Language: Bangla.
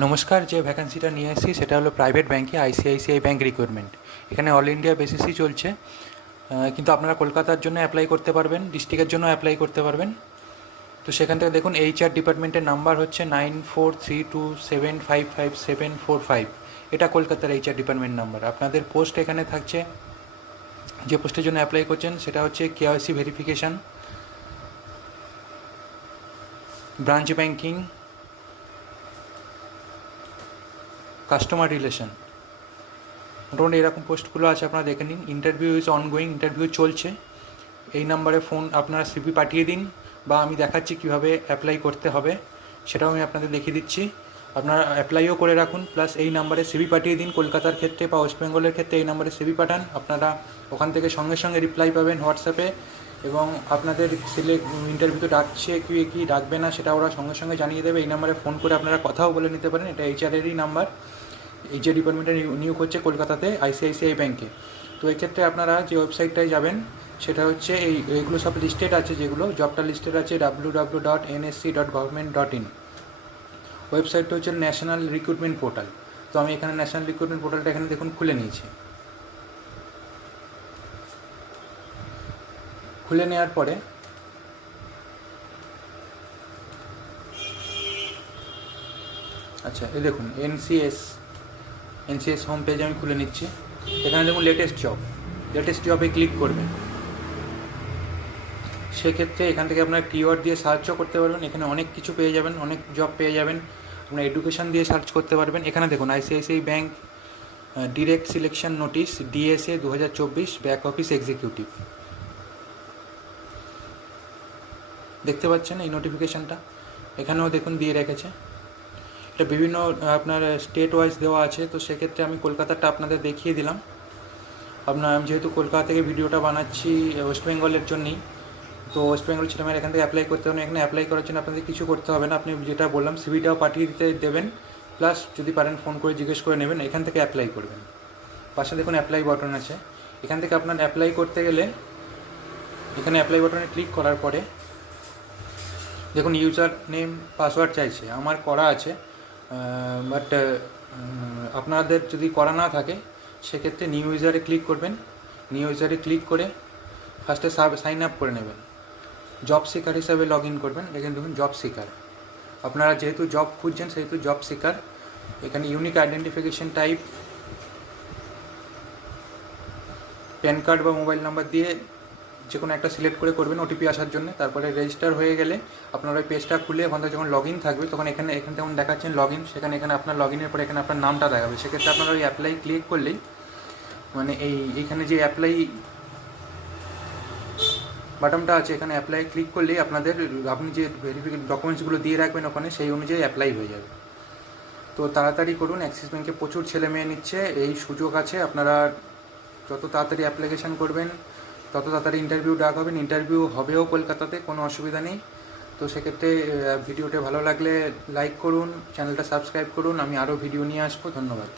নমস্কার, যে ভ্যাকেন্সিটা নিয়ে এসেছি সেটা হলো প্রাইভেট ব্যাঙ্কে আইসিআইসিআই ব্যাঙ্ক রিক্রুটমেন্ট। এখানে অল ইন্ডিয়া বেসিসই চলছে, কিন্তু আপনারা কলকাতার জন্য অ্যাপ্লাই করতে পারবেন, ডিস্ট্রিক্টের জন্য অ্যাপ্লাই করতে পারবেন। তো সেখান থেকে দেখুন HR ডিপার্টমেন্টের নাম্বার হচ্ছে 9432755745। এটা কলকাতার HR ডিপার্টমেন্ট নাম্বার। আপনাদের পোস্ট এখানে থাকছে, যে পোস্টের জন্য অ্যাপ্লাই করছেন সেটা হচ্ছে KYC verification, branch banking, customer relation. মোটামুটি এরকম পোস্টগুলো আছে, আপনারা দেখে নিন। ইন্টারভিউ ইজ অনগোয়িং, ইন্টারভিউ চলছে। এই নাম্বারে ফোন আপনারা সিভি পাঠিয়ে দিন, বা আমি দেখাচ্ছি কীভাবে অ্যাপ্লাই করতে হবে, সেটাও আমি আপনাদের দেখিয়ে দিচ্ছি। আপনারা অ্যাপ্লাইও করে রাখুন, প্লাস এই নাম্বারে সিভি পাঠিয়ে দিন। কলকাতার ক্ষেত্রে বা ওয়েস্ট বেঙ্গলের ক্ষেত্রে এই নাম্বারে সিভি পাঠান, আপনারা ওখান থেকে সঙ্গে সঙ্গে রিপ্লাই পাবেন হোয়াটসঅ্যাপে। এবং আপনাদের ইন্টারভিউতে ডাকছে কি ডাকবে না সেটা ওরা সঙ্গে সঙ্গে জানিয়ে দেবে। এই নাম্বারে ফোন করে আপনারা কথাও বলে নিতে পারেন। এটা HR'েরই নাম্বার। HR ডিপার্টমেন্টে নিয়োগ হচ্ছে কলকাতাতে আইসিআইসিআই ব্যাঙ্কে। তো এক্ষেত্রে আপনারা যে ওয়েবসাইটটায় যাবেন সেটা হচ্ছে এইগুলো সব লিস্টেড আছে, যেগুলো জবটা লিস্টেড আছে www.nsc.government.in। ওয়েবসাইটটা হচ্ছে ন্যাশনাল রিক্রুটমেন্ট পোর্টাল। তো আমি এখানে ন্যাশনাল রিক্রুটমেন্ট পোর্টালটা এখানে দেখুন খুলে নিয়েছি। খুলে নেওয়ার পরে আচ্ছা, এই দেখুন এনসিএস হোম পেজ আমি খুলে নিচ্ছি। এখানে দেখুন লেটেস্ট জবে ক্লিক করবেন। সেক্ষেত্রে এখান থেকে আপনার কিওয়ার্ড দিয়ে সার্চও করতে পারবেন। এখানে অনেক কিছু পেয়ে যাবেন, অনেক জব পেয়ে যাবেন। আপনার এডুকেশান দিয়ে সার্চ করতে পারবেন। এখানে দেখুন ICICI bank direct selection notice DSA 2024 back office executive. দেখতে পাচ্ছেন এই নোটিফিকেশানটা, এখানেও দেখুন দিয়ে রেখেছে। এটা বিভিন্ন আপনার স্টেট ওয়াইজ দেওয়া আছে। তো সেক্ষেত্রে আমি কলকাতাটা আপনাদের দেখিয়ে দিলাম। আমি যেহেতু কলকাতা থেকে ভিডিওটা বানাচ্ছি ওয়েস্ট বেঙ্গলের জন্যই, তো ওয়েস্ট বেঙ্গল ছিল আমার এখান থেকে অ্যাপ্লাই করতে হবে না। এখানে অ্যাপ্লাই করার জন্য আপনাদের কিছু করতে হবে না। আপনি যেটা বললাম সিভিটাও পাঠিয়ে দিতে দেবেন, প্লাস যদি পারেন ফোন করে জিজ্ঞেস করে নেবেন, এখান থেকে অ্যাপ্লাই করবেন। পাশে দেখুন অ্যাপ্লাই বাটন আছে। এখান থেকে আপনার অ্যাপ্লাই করতে গেলে এখানে অ্যাপ্লাই বাটনে ক্লিক করার পরে দেখুন ইউজার নেম পাসওয়ার্ড চাইছে, আমার করা আছে। বাট আপনাদের যদি করা না থাকে সেক্ষেত্রে নিউ ইউজারে ক্লিক করবেন। নিউ ইউজারে ক্লিক করে ফার্স্টে সাইন আপ করে নেবেন। জব সিকার হিসাবে লগ ইন করবেন। এখানে দেখুন জব সিকার, আপনারা যেহেতু জব খুঁজছেন সেহেতু জব সিকার। এখানে unique identification type pan card বা মোবাইল নাম্বার দিয়ে যে কোনো একটা সিলেক্ট করে করবেন ওটিপি আসার জন্য। তারপরে রেজিস্টার হয়ে গেলে আপনার ওই পেজটা খুলে ওখান থেকে যখন লগ ইন থাকবে তখন এখানে যেমন দেখাচ্ছেন লগ ইন, সেখানে এখানে আপনার লগ ইনের পরে এখানে আপনার নামটা দেখাবে। সেক্ষেত্রে আপনারা ওই অ্যাপ্লাই ক্লিক করলেই মানে এইখানে যে অ্যাপ্লাই বাটনটা আছে এখানে অ্যাপ্লাই ক্লিক করলেই আপনি যে ভেরিফিকেশন ডকুমেন্টসগুলো দিয়ে রাখবেন ওখানে সেই অনুযায়ী অ্যাপ্লাই হয়ে যাবে। তো তাড়াতাড়ি করুন, অ্যাক্সিস ব্যাঙ্কে প্রচুর ছেলে মেয়ে নিচ্ছে, এই সুযোগ আছে। আপনারা যত তাড়াতাড়ি অ্যাপ্লিকেশান করবেন তত তাড়াতাড়ি ইন্টারভিউ ডাক হবেন। ইন্টারভিউ হবেও কলকাতাতে, কোনো অসুবিধা নেই। তো সেক্ষেত্রে ভিডিওটা ভালো লাগলে লাইক করুন, চ্যানেলটা সাবস্ক্রাইব করুন। আমি আরও ভিডিও নিয়ে আসবো। ধন্যবাদ।